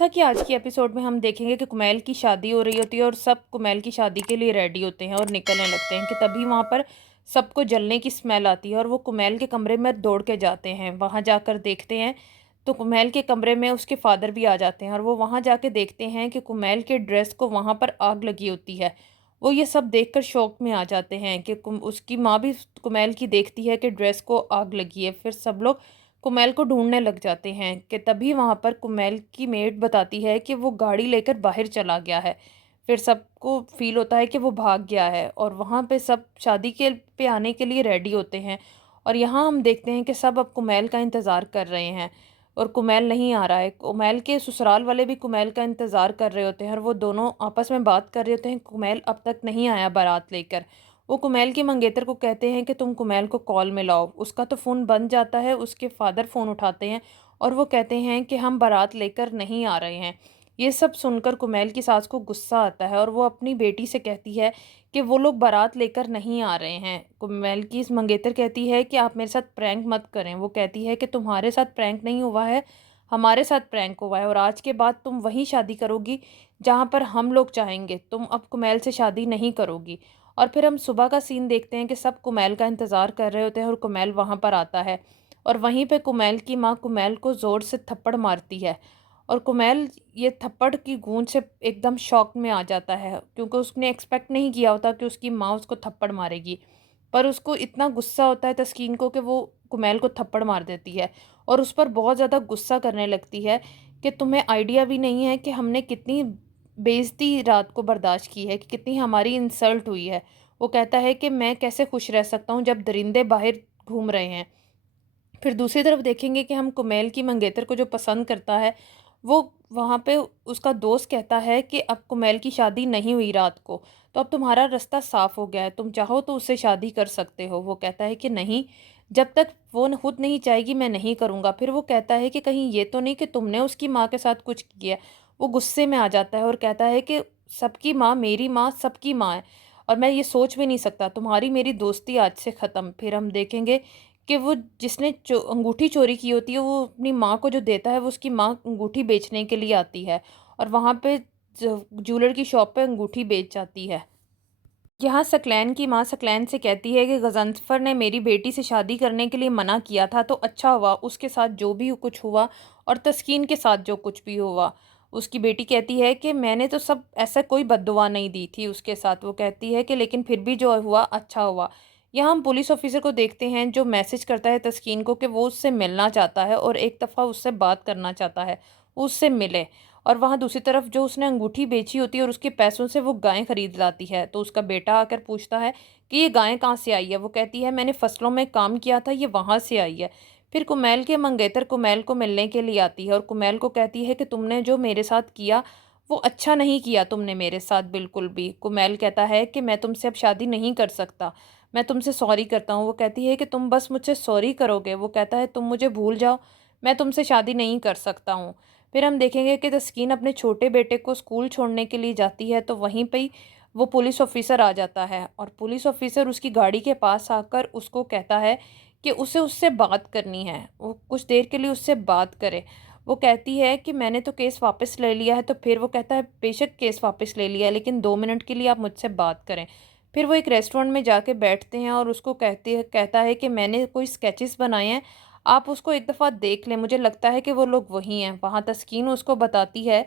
जैसा कि आज की एपिसोड में हम देखेंगे कि कुमैल की शादी हो रही होती है और सब कुमैल की शादी के लिए रेडी होते हैं और निकलने लगते हैं कि तभी वहाँ पर सबको जलने की स्मेल आती है और वो कुमैल के कमरे में दौड़ के जाते हैं। वहाँ जाकर देखते हैं तो कुमैल के कमरे में उसके फादर भी आ जाते हैं और वो वहाँ जाके देखते हैं कि कुमैल के ड्रेस को वहाँ पर आग लगी होती है। वो ये सब देखकर शौक में आ जाते हैं कि उसकी माँ भी कुमैल की देखती है कि ड्रेस को आग लगी है। फिर सब लोग कुमैल को ढूंढने लग जाते हैं कि तभी वहाँ पर कुमैल की मेड बताती है कि वो गाड़ी लेकर बाहर चला गया है। फिर सबको फील होता है कि वो भाग गया है और वहाँ पे सब शादी के पे आने के लिए रेडी होते हैं। और यहाँ हम देखते हैं कि सब अब कुमैल का इंतज़ार कर रहे हैं और कुमैल नहीं आ रहा है। कुमैल के ससुराल वाले भी कुमैल का इंतज़ार कर रहे होते हैं और वो दोनों आपस में बात कर रहे होते हैं, कुमैल अब तक नहीं आया बारात लेकर। वो कुमैल के मंगेतर को कहते हैं कि तुम कुमैल को कॉल मिलाओ। उसका तो फ़ोन बंद जाता है। उसके फादर फ़ोन उठाते हैं और वो कहते हैं कि हम बारात लेकर नहीं आ रहे हैं। ये सब सुनकर कुमैल की सास को गुस्सा आता है और वो अपनी बेटी से कहती है कि वो लोग बारात लेकर नहीं आ रहे हैं। कुमैल की इस मंगेतर कहती है कि आप मेरे साथ प्रैंक मत करें। वो कहती है कि तुम्हारे साथ प्रैंक नहीं हुआ है, हमारे साथ प्रैंक हुआ है और आज के बाद तुम वहीं शादी करोगी जहाँ पर हम लोग चाहेंगे। तुम अब कुमैल से शादी नहीं करोगी। और फिर हम सुबह का सीन देखते हैं कि सब कुमैल का इंतज़ार कर रहे होते हैं और कुमैल वहाँ पर आता है और वहीं पे कुमैल की माँ कुमैल को ज़ोर से थप्पड़ मारती है और कुमैल ये थप्पड़ की गूंज से एकदम शॉक में आ जाता है क्योंकि उसने एक्सपेक्ट नहीं किया होता कि उसकी माँ उसको थप्पड़ मारेगी। पर उसको इतना गुस्सा होता है तस्कीन को कि वो कुमैल को थप्पड़ मार देती है और उस पर बहुत ज़्यादा गुस्सा करने लगती है कि तुम्हें आइडिया भी नहीं है कि हमने कितनी बेइज्जती रात को बर्दाश्त की है, कि कितनी हमारी इंसल्ट हुई है। वो कहता है कि मैं कैसे खुश रह सकता हूँ जब दरिंदे बाहर घूम रहे हैं। फिर दूसरी तरफ देखेंगे कि हम कुमैल की मंगेतर को जो पसंद करता है, वो वहाँ पे उसका दोस्त कहता है कि अब कुमैल की शादी नहीं हुई रात को, तो अब तुम्हारा रास्ता साफ हो गया है, तुम चाहो तो उससे शादी कर सकते हो। वो कहता है कि नहीं, जब तक वो खुद नहीं चाहेगी मैं नहीं करूँगा। फिर वो कहता है कि कहीं ये तो नहीं कि तुमने उसकी माँ के साथ कुछ किया है। वो गुस्से में आ जाता है और कहता है कि सबकी माँ मेरी माँ सबकी माँ है और मैं ये सोच भी नहीं सकता, तुम्हारी मेरी दोस्ती आज से ख़त्म। फिर हम देखेंगे कि वो जिसने अंगूठी चोरी की होती है वो अपनी माँ को जो देता है, वो उसकी माँ अंगूठी बेचने के लिए आती है और वहाँ पे ज्वेलर की शॉप पे अंगूठी बेच जाती है। यहाँ सकलैन की माँ सकलैन से कहती है कि गज़नफ़र ने मेरी बेटी से शादी करने के लिए मना किया था, तो अच्छा हुआ उसके साथ जो भी कुछ हुआ और तस्कीन के साथ जो कुछ भी हुआ। उसकी बेटी कहती है कि मैंने तो सब ऐसा कोई बद्दुआ नहीं दी थी उसके साथ। वो कहती है कि लेकिन फिर भी जो हुआ अच्छा हुआ। यहाँ हम पुलिस ऑफिसर को देखते हैं जो मैसेज करता है तस्कीन को कि वो उससे मिलना चाहता है और एक दफ़ा उससे बात करना चाहता है, वो उससे मिले। और वहाँ दूसरी तरफ जो उसने अंगूठी बेची होती है और उसके पैसों से वो गाय खरीद लाती है, तो उसका बेटा आकर पूछता है कि ये गाय कहाँ से आई है। वो कहती है मैंने फसलों में काम किया था, ये वहाँ से आई है। फिर कुमैल के मंगेतर कुमैल को मिलने के लिए आती है और कुमैल को कहती है कि तुमने जो मेरे साथ किया वो अच्छा नहीं किया तुमने मेरे साथ बिल्कुल भी। कुमैल कहता है कि मैं तुमसे अब शादी नहीं कर सकता, मैं तुमसे सॉरी करता हूँ। वो कहती है कि तुम बस मुझसे सॉरी करोगे। वो कहता है तुम मुझे भूल जाओ, मैं तुमसे शादी नहीं कर सकता हूँ। फिर हम देखेंगे कि तस्कीन अपने छोटे बेटे को स्कूल छोड़ने के लिए जाती है, तो वहीं पे ही वो पुलिस ऑफिसर आ जाता है और पुलिस ऑफिसर उसकी गाड़ी के पास आकर उसको कहता है कि उसे उससे बात करनी है, वो कुछ देर के लिए उससे बात करे। वो कहती है कि मैंने तो केस वापस ले लिया है। तो फिर वो कहता है बेशक केस वापस ले लिया है, लेकिन 2 मिनट के लिए आप मुझसे बात करें। फिर वो एक रेस्टोरेंट में जाके बैठते हैं और उसको कहता है कि मैंने कोई स्केचेस बनाए हैं, आप उसको एक दफ़ा देख लें, मुझे लगता है कि वो लोग वही हैं। वहाँ तस्कीन उसको बताती है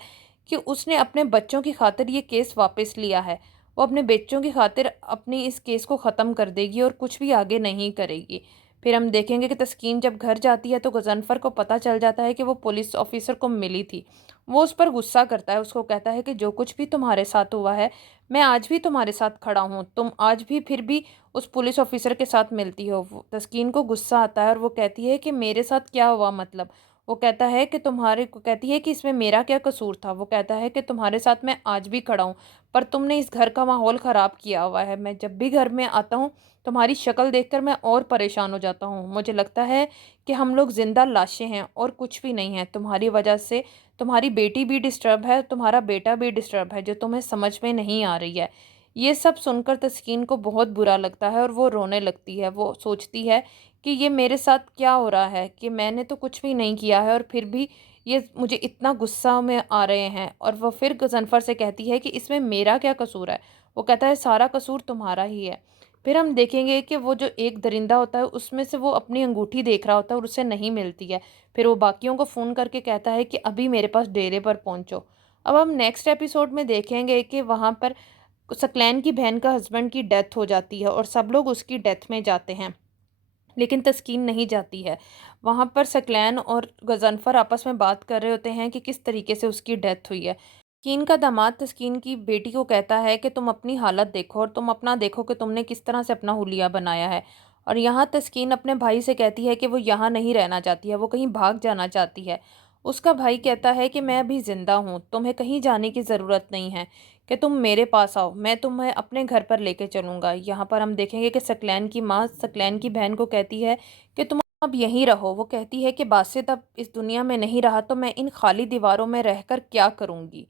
कि उसने अपने बच्चों की खातिर ये केस वापस लिया है। वो अपने बच्चों की खातिर अपनी इस केस को ख़त्म कर देगी और कुछ भी आगे नहीं करेगी। फिर हम देखेंगे कि तस्कीन जब घर जाती है तो गज़नफ़र को पता चल जाता है कि वो पुलिस ऑफ़िसर को मिली थी। वो उस पर गुस्सा करता है, उसको कहता है कि जो कुछ भी तुम्हारे साथ हुआ है, मैं आज भी तुम्हारे साथ खड़ा हूँ। तुम आज भी फिर भी उस पुलिस ऑफिसर के साथ मिलती हो। वो तस्कीन को गुस्सा आता है और वो कहती है कि मेरे साथ क्या हुआ मतलब। वो कहता है कि तुम्हारे को कहती है कि इसमें मेरा क्या कसूर था। वो कहता है कि तुम्हारे साथ मैं आज भी खड़ा हूँ, पर तुमने इस घर का माहौल ख़राब किया हुआ है। मैं जब भी घर में आता हूँ तुम्हारी शक्ल देखकर मैं और परेशान हो जाता हूँ। मुझे लगता है कि हम लोग ज़िंदा लाशें हैं और कुछ भी नहीं है। तुम्हारी वजह से तुम्हारी बेटी भी डिस्टर्ब है, तुम्हारा बेटा भी डिस्टर्ब है, जो तुम्हें समझ में नहीं आ रही है। ये सब सुनकर तस्कीन को बहुत बुरा लगता है और वो रोने लगती है। वो सोचती है कि ये मेरे साथ क्या हो रहा है, कि मैंने तो कुछ भी नहीं किया है और फिर भी ये मुझे इतना गुस्सा में आ रहे हैं। और वो फिर गज़नफ़र से कहती है कि इसमें मेरा क्या कसूर है? वो कहता है सारा कसूर तुम्हारा ही है। फिर हम देखेंगे कि वो जो एक दरिंदा होता है उसमें से वो अपनी अंगूठी देख रहा होता है और उसे नहीं मिलती है। फिर वो बाकियों को फ़ोन करके कहता है कि अभी मेरे पास डेरे पर पहुँचो। अब हम नेक्स्ट एपिसोड में देखेंगे कि वहाँ पर सकलैन की बहन का हस्बैंड की डेथ हो जाती है और सब लोग उसकी डेथ में जाते हैं, लेकिन तस्कीन नहीं जाती है। वहाँ पर सकलैन और गज़नफ़र आपस में बात कर रहे होते हैं कि किस तरीके से उसकी डेथ हुई है। तस्कीन का दामाद तस्कीन की बेटी को कहता है कि तुम अपनी हालत देखो और तुम अपना देखो कि तुमने किस तरह से अपना हुलिया बनाया है। और यहाँ तस्कीन अपने भाई से कहती है कि वो यहाँ नहीं रहना चाहती है, वो कहीं भाग जाना चाहती है। उसका भाई कहता है कि मैं अभी ज़िंदा हूँ, तुम्हें कहीं जाने की ज़रूरत नहीं है, कि तुम मेरे पास आओ, मैं तुम्हें अपने घर पर लेके चलूँगा। यहाँ पर हम देखेंगे कि सकलैन की माँ सकलैन की बहन को कहती है कि तुम अब यहीं रहो। वो कहती है कि बासित अब इस दुनिया में नहीं रहा तो मैं इन खाली दीवारों में रहकर क्या करूँगी।